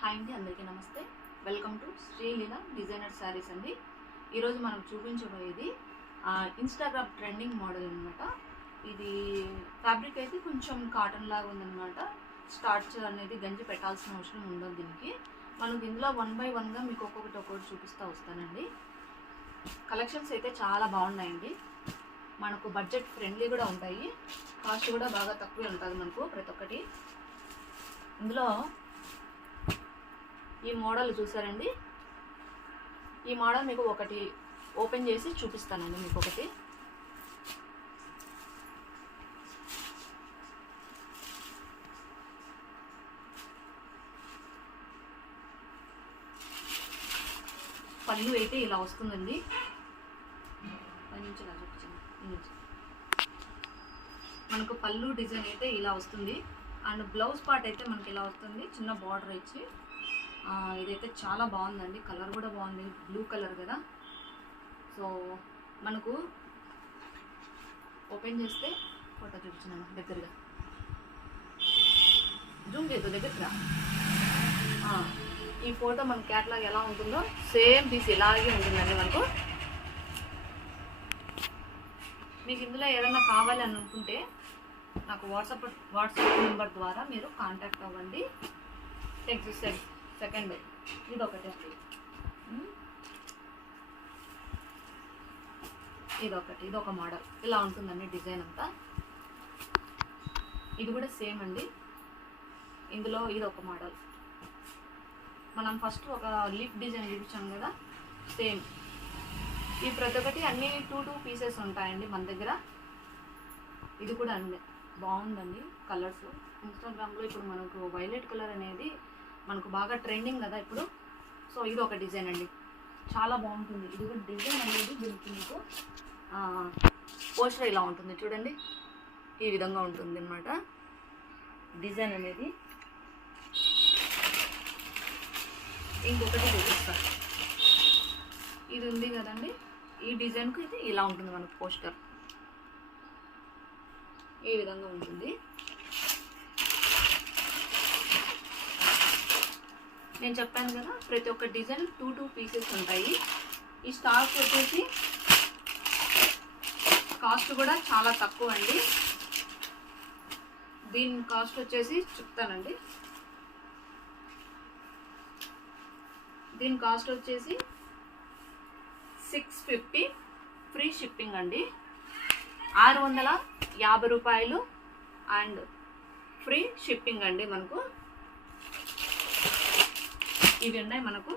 Hi అండి, అందరికీ నమస్తే. Welcome to Sreeleela designer saris అండి. ఈరోజు మనం చూపించబోయేది ఇన్స్టాగ్రామ్ ట్రెండింగ్ మోడల్ అనమాట. ఇది ఫ్యాబ్రిక్ అయితే కొంచెం కాటన్ లాగా ఉందన్నమాట. స్టార్చ్ అనేది గంజి పెట్టాల్సిన అవసరం ఉండదు దీనికి. మనకు ఇందులో 1 by 1గా మీకు ఒక్కొక్కటి చూపిస్తూ వస్తానండి. కలెక్షన్స్ అయితే చాలా బాగున్నాయండి. మనకు బడ్జెట్ ఫ్రెండ్లీ కూడా ఉంటాయి. కాస్ట్ కూడా బాగా తక్కువే ఉంటుంది మనకు ప్రతి ఒక్కటి. ఇందులో ఈ మోడల్ చూసారండి. ఈ మోడల్ మీకు ఒకటి ఓపెన్ చేసి చూపిస్తానండి. మీకు ఒకటి పళ్ళు అయితే ఇలా వస్తుందండి. మనకు పళ్ళు డిజైన్ అయితే ఇలా వస్తుంది. అండ్ బ్లౌజ్ పార్ట్ అయితే మనకి ఇలా వస్తుంది, చిన్న బార్డర్ ఇచ్చి. ఇదైతే చాలా బాగుందండి. కలర్ కూడా బాగుంది, బ్లూ కలర్ కదా. సో మనకు ఓపెన్ చేస్తే ఫోటో చూపించినాను దగ్గరగా, జూమ్ చేద్దాం దగ్గరగా. ఈ ఫోటో మన క్యాట్లాగ్ ఎలా ఉంటుందో సేమ్ పీస్ ఇలాగే ఉంటుందండి మనకు. మీకు ఇందులో ఏదైనా కావాలి అని అనుకుంటే నాకు వాట్సాప్ నెంబర్ ద్వారా మీరు కాంటాక్ట్ అవ్వండి. సెకండ్ ఇదొకటి, ఇదొక మోడల్ ఇలా ఉంటుందండి డిజైన్ అంతా. ఇది కూడా సేమ్ అండి. ఇందులో ఇదొక మోడల్. మనం ఫస్ట్ ఒక లీఫ్ డిజైన్ చూపించాం కదా, సేమ్. ఈ ప్రతి ఒక్కటి అన్ని 2 పీసెస్ ఉంటాయండి మన దగ్గర. ఇది కూడా అండి బాగుందండి. కలర్స్ ఇన్స్టాగ్రామ్లో ఇప్పుడు మనకు వైలెట్ కలర్ అనేది మనకు బాగా ట్రెండింగ్ కదా ఇప్పుడు. సో ఇది ఒక డిజైన్ అండి, చాలా బాగుంటుంది. ఇది కూడా డిజైన్ అనేది దీనికి మీకు పోస్టర్ ఇలా ఉంటుంది చూడండి. ఈ విధంగా ఉంటుంది అన్నమాట డిజైన్ అనేది. ఇంకొకటి చూపిస్తాను. ఇది ఉంది కదండి, ఈ డిజైన్కు ఇది ఇలా ఉంటుంది మనకు పోస్టర్. ఈ విధంగా ఉంటుంది. నేను చెప్పాను కదా, ప్రతి ఒక్క డిజైన్ 2 పీసెస్ ఉంటాయి. ఈ స్టాక్ వచ్చేసి కాస్ట్ కూడా చాలా తక్కువ అండి. దీని కాస్ట్ వచ్చేసి చెప్తానండి. దీని కాస్ట్ వచ్చేసి 650 ఫ్రీ షిప్పింగ్ అండి. 650 రూపాయలు అండ్ ఫ్రీ షిప్పింగ్ అండి. మనకు ఇవి ఉన్నాయి. మనకు